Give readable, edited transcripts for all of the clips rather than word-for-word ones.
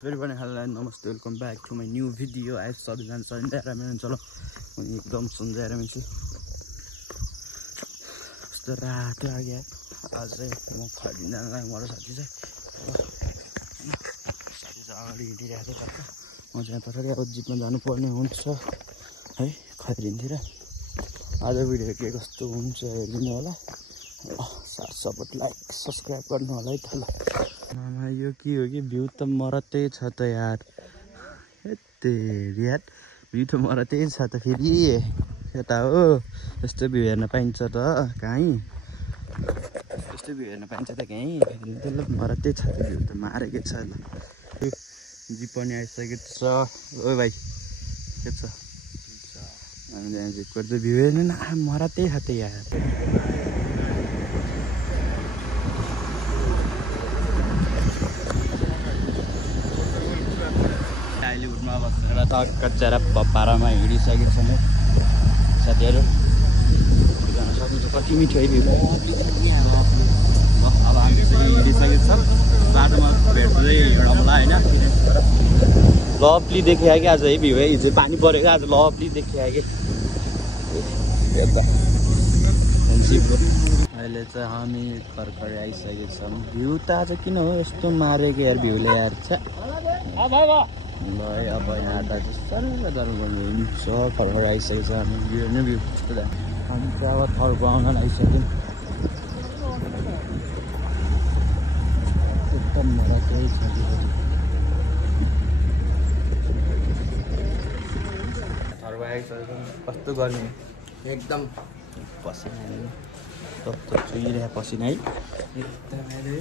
Everyone, hello and namaste. Welcome back to my new video. I saw the answer in there. I'm chalo. एकदम सुंदर है मुझे. तो रात आ गया. आज से मैं खरीदने आया हमारे साथी से. साथी से आगे हिँडी रहेको छ. म चाहिँ तर अब जिपमा जानु पर्ने हुन्छ है खरिदिन्थेँ र. आज भिडियो के कस्तो हुन्छ हेर्दिनु होला. साथ सपोर्ट लाइक सब्स्क्राइब गर्नु होला है त ल. मामा यो के हो कि भ्यू त मरतै छ त यार. यार भ्यू त मरतै छ त फेरि यता हो. यस्तो भ्यू हेर्न पाइन्छ त कहीँ. यस्तो भ्यू हेर्न पाइन्छ त कहीँ. मतलब मरतै छ त भ्यू त मारेकै छ ल. जिप पनि आइसकेको छ. ओ भाइ के छ हामी यहाँ जिपको त भ्यू हेर्नु न मरतै छ त यार. कच्चा पारामा हिँडिसकेको छ म साथीहरू. जान सक्नुहुन्छ कति मिठो है भ्यू. अब हामी चाहिँ हिँडिसकेको छ. बाटोमा भेट्दै हिँडौँला होइन. लभली देखियो कि आज है भ्यू है. हिजो पानी परेको आज लभली देखियो कि. अहिले चाहिँ हामी खरखर आइसकेको छौँ. भ्यू त आज किन हो यस्तो मारेको यार भ्यूले यार छ. ल अब यहाँ त साह्रो हिँड्छ. खरखर आइसकेको छ. हामी भ्यू नै भ्यू कस्तो हामी त अब थर्को आउन आइसक्यौँ. एकदम मजाकै छ. थर्को आइसक्यौँ. कस्तो गर्मी एकदम पसिना कस्तो चुहिरहेको पसिना है. एकदमै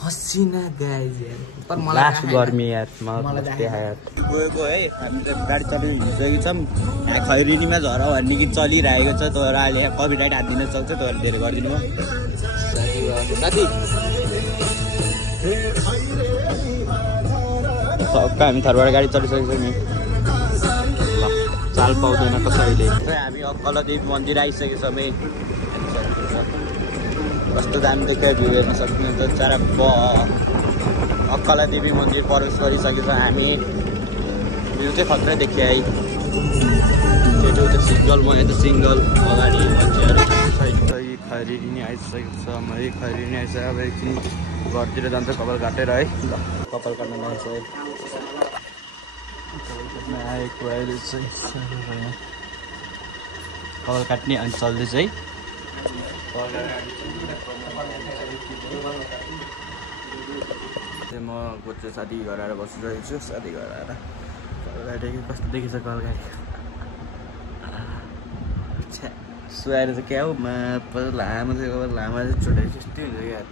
पसिना गाइज यार. पर मलाई गर्मी यार मलाई यार गएको है. हामी त गाडी चढेर हिँडिसकेको छौँ. यहाँ खैरिनीमा झरा भन्ने गीत चलिरहेको छ. तर अहिले कपिराइट हालिदिन सक्छ. तर धेरै गरिदिनु हो साथी. सक्का हामी थरबाट गाडी चढिसकेको छौँ नि. ल चाल पाउँदैन कसैले. हामी अक्कलदेवी मन्दिर आइसकेको छौँ है. कस्तो दामी देख्यो भ्यू हेर्न सक्नुहुन्छ. चारप अक्कलादेवी मन्दिर प्रवेश गरिसकेको छ हामी. भ्यू चाहिँ खत्रै देखियो है. त्यो त सिङ्गल म यता सिङ्गल अगाडि मान्छेहरू साइड चाहिँ खैरिनी आइसकेको छ. है खैरिनी आइसक्यो. अब एकछिन घरतिर जान्छ कपाल काटेर है. ल कपाल काट्न जान्छ है. आएको अहिले चाहिँ कपाल काट्ने अनि चल्दैछ है. म गोचे साथी घर आएर बसिरहेको छु. साथी घर आएर कलगाडी कस्तो देखिन्छ कलगाडी. सुहाएर चाहिँ क्या हो लामो चाहिँ अब लामा चाहिँ छोडेर त्यस्तै हुन्छ क्या.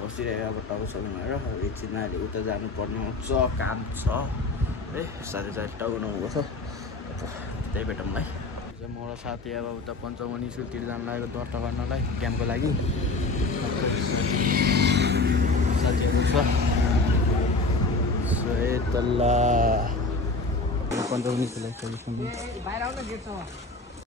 बसिरहेको अब टाउकोसँग भएर एकछिन अहिले उता जानुपर्ने हुन्छ. काम छ है. साथी टाउको नहुनुपर्छ. त्यही भेटौँलाई. मेरो साथी अब उता पञ्चमनी स्कुलतिर जानु लागेको दर्ता गर्नलाई क्याम्पको लागि. साथीहरू छ तल्ला पञ्चमनी स्कुल